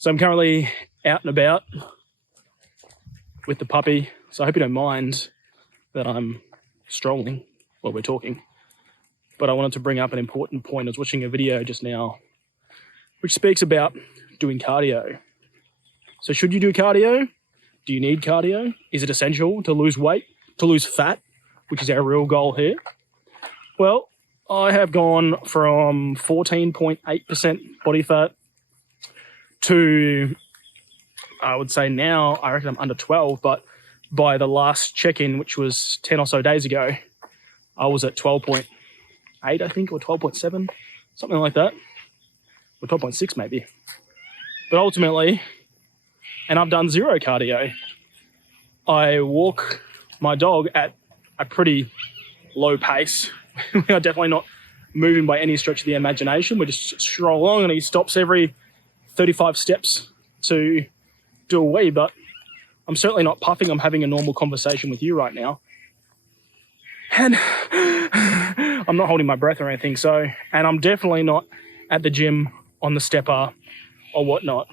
So I'm currently out and about with the puppy. So I hope you don't mind that I'm strolling while we're talking. But I wanted to bring up an important point. I was watching a video just now which speaks about doing cardio. So should you do cardio? Do you need cardio? Is it essential to lose weight, to lose fat, which is our real goal here? Well, I have gone from 14.8% body fat to, I would say now, I reckon I'm under 12, but by the last check-in, which was 10 or so days ago, I was at 12.8, I think, or 12.7, something like that, or 12.6 maybe. But ultimately, and I've done zero cardio. I walk my dog at a pretty low pace. We are definitely not moving by any stretch of the imagination. We just stroll along and he stops every 35 steps to do a wee, but I'm certainly not puffing. I'm having a normal conversation with you right now. And I'm not holding my breath or anything. So, and I'm definitely not at the gym on the stepper or whatnot,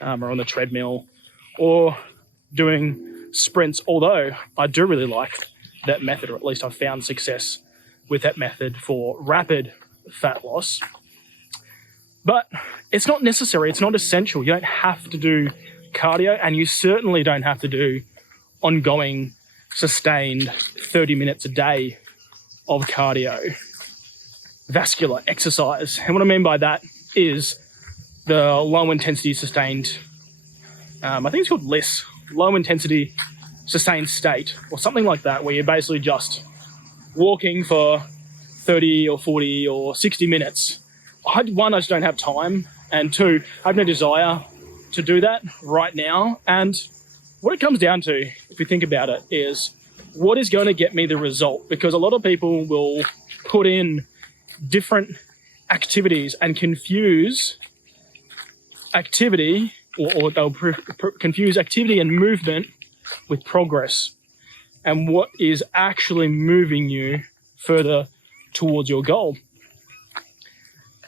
or on the treadmill or doing sprints. Although I do really like that method, or at least I've found success with that method for rapid fat loss. But it's not necessary. It's not essential. You don't have to do cardio, and you certainly don't have to do ongoing, sustained 30 minutes a day of cardio, vascular exercise. And what I mean by that is the low intensity sustained, I think it's called LISS, low intensity sustained state, or something like that, where you're basically just walking for 30 or 40 or 60 minutes. One, I just don't have time, and two, I have no desire to do that right now. And what it comes down to, if you think about it, is what is going to get me the result? Because a lot of people will put in different activities and confuse activity, or they'll confuse activity and movement with progress and what is actually moving you further towards your goal.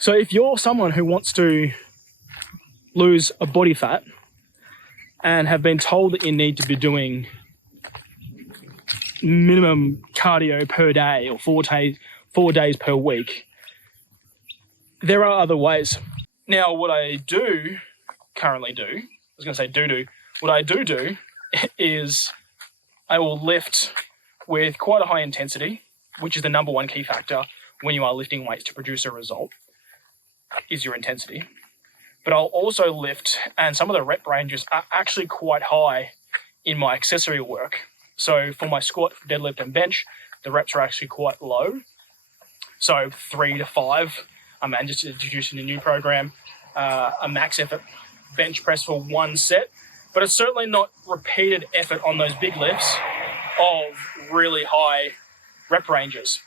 So if you're someone who wants to lose a body fat and have been told that you need to be doing minimum cardio per day or 4 days per week, there are other ways. Now, what I do currently do, I was going to say do, what I do is I will lift with quite a high intensity, which is the number one key factor when you are lifting weights to produce a result, is your intensity. But I'll also lift, and some of the rep ranges are actually quite high in my accessory work. So for my squat, deadlift, and bench, the reps are actually quite low. So 3 to 5. I'm just introducing a new program, a max effort bench press for 1 set. But it's certainly not repeated effort on those big lifts of really high rep ranges.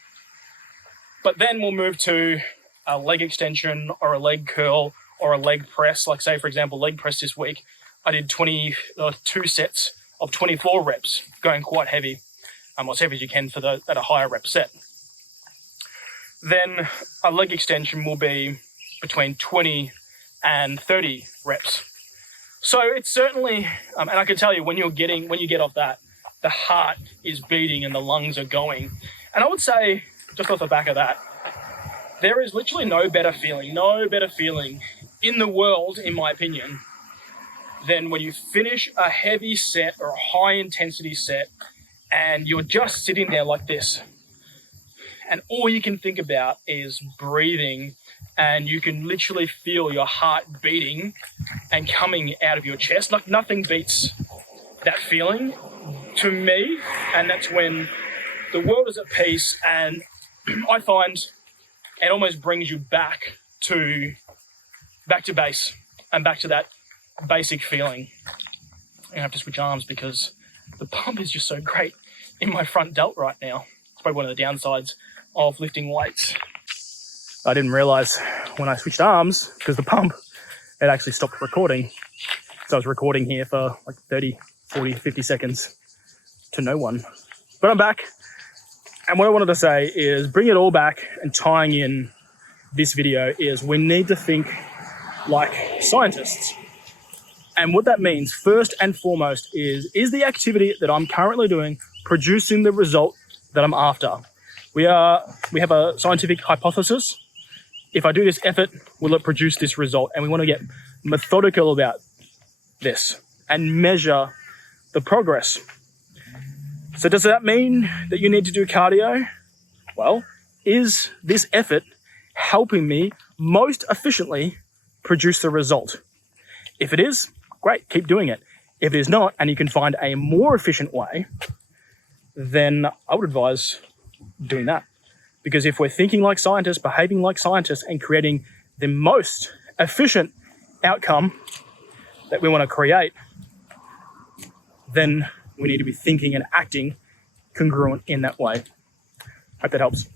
But then we'll move to a leg extension or a leg curl or a leg press. Like, say, for example, leg press this week, I did 2 sets of 24 reps, going quite heavy, as heavy as you can at a higher rep set. Then a leg extension will be between 20 and 30 reps. So it's certainly, and I can tell you when you get off that, the heart is beating and the lungs are going. And I would say, just off the back of that, there is literally no better feeling in the world, in my opinion, than when you finish a heavy set or a high intensity set and you're just sitting there like this. And all you can think about is breathing, and you can literally feel your heart beating and coming out of your chest. Like, nothing beats that feeling to me, and that's when the world is at peace. And I find it almost brings you back to base and back to that basic feeling. I'm gonna have to switch arms because the pump is just so great in my front delt right now. It's probably one of the downsides of lifting weights. I didn't realize when I switched arms, because the pump, it actually stopped recording. So I was recording here for like 30, 40, 50 seconds to no one. But I'm back. And what I wanted to say is, bring it all back and tying in this video is, we need to think like scientists. And what that means, first and foremost, is the activity that I'm currently doing producing the result that I'm after? We have a scientific hypothesis. If I do this effort, will it produce this result? And we want to get methodical about this and measure the progress. So does that mean that you need to do cardio? Well, is this effort helping me most efficiently produce the result? If it is, great, keep doing it. If it is not, and you can find a more efficient way, then I would advise doing that. Because if we're thinking like scientists, behaving like scientists, and creating the most efficient outcome that we want to create, then we need to be thinking and acting congruent in that way. Hope that helps.